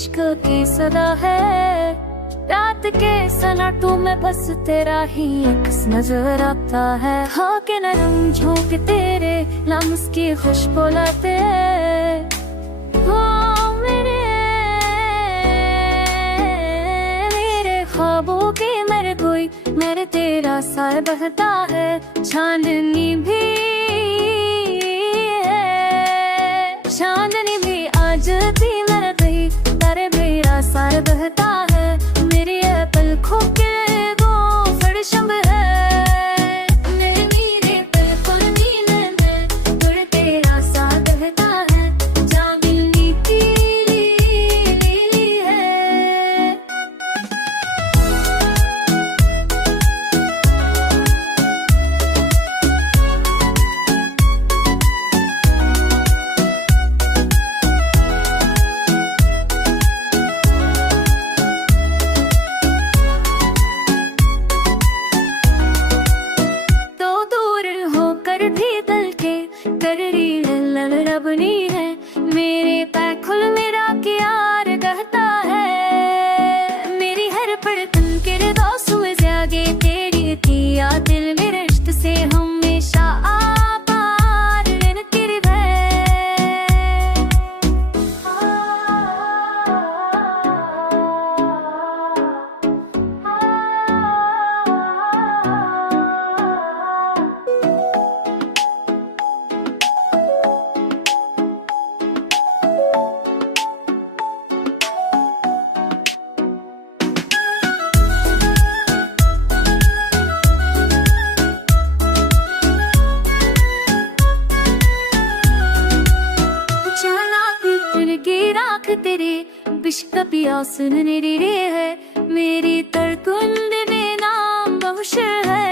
इश्क की सदा है। रात के सन्नाटों में बस तेरा ही अक्स नजर आता है। हाँ के नरम झोंक तेरे लम्स की खुशबू लाते। हाँ मेरे ख्वाबों की मेरे कोई मेरे तेरा सार बहता है। चांदनी भी है, चांदनी भी आज भी मेरा दही तारे मेरा सार बहता है। मेरी ये पलकों के वो फड़शंब है। मेरे पलकों नीले में तुझे तेरा सार बहता है। चांदनी पीली है। रबनी है मेरे पैखुल मेरा प्यार कहता है। मेरी हर पड़तन के दोस्त में जागे तेरी दिया दिल मेरे रिश्ते से हमेशा आबाद रहने तेरी राख तेरे बिश्क पियासन रे है। मेरी तरकुंद में नाम बहुश है।